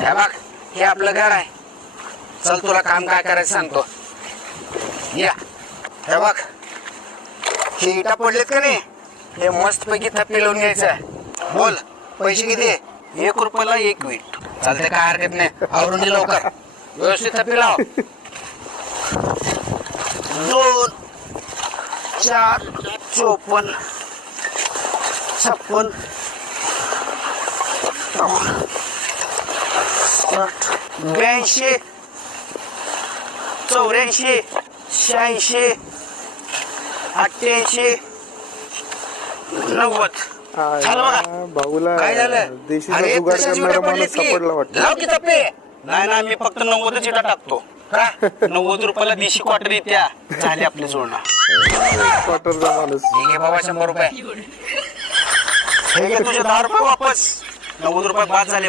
हे बघ, हे आपलं घर आहे. चल तुला काम काय करायचं सांगतो. या हे बघ, हे इटा पडलेत का नाही, हे मस्त पैकी थप्पी लावून घ्यायचं. बोल पैसे किती? 1 रुपयाला 1 वीट. चालते, काय हरकत नाही. आवरून दे लवकर, व्यवस्थित थप्पी लाव. 2 4 54 56 82 84 86 88 90. झालं बघा. भाऊला काय झालं? देशीचा अरे, जुगाड तशाच करणारा विटा माणूस पडलेत की. सापडला वाटतं. लाव की थप्पे. नाही ना, मी फक्त 90 चिटा टाकतो. का 90 रुपयाला देशी क्वार्टर येत्या. झाली आपली जोडणं. क्वार्टरचा माणूस. ठीक आहे बाबा, 100 रुपये. हे घे तुझे 10 रुपये वापस. 90 रुपये बाद झाले.